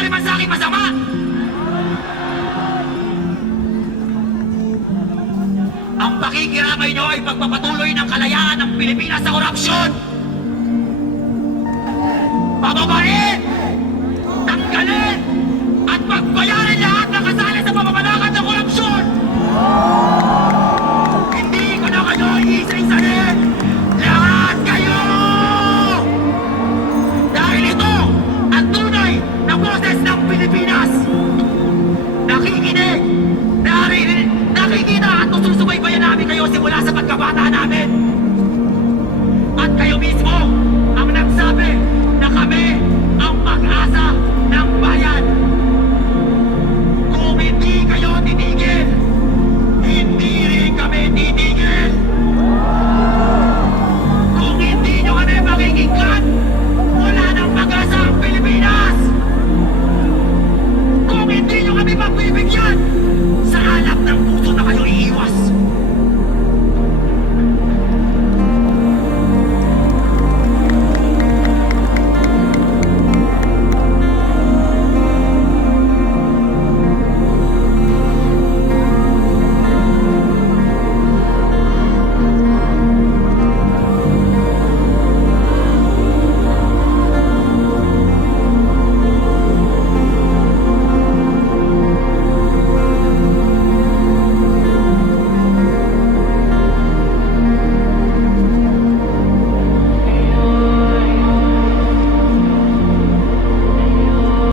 nangyari man sa akin masama. Ang pakikiramay nyo ay pagpapatuloy ng kalayaan ng Pilipinas sa korupsyon. Pababain, tanggalin, at pagbayarin lahat ng kasali sa pamamalakan ng korupsyon. Hindi ko na kayo isa-isahin. Lahat kayo! Dahil ito ang tunay na boses ng Pilipinas. Nakikinig, nakikita at susubaybayan namin kayo simula sa pagkabata namin. At kayo mismo ang nagsabi na kami ang pag-asa ng bayan. Kung hindi kayo titigil, hindi rin kami titigil.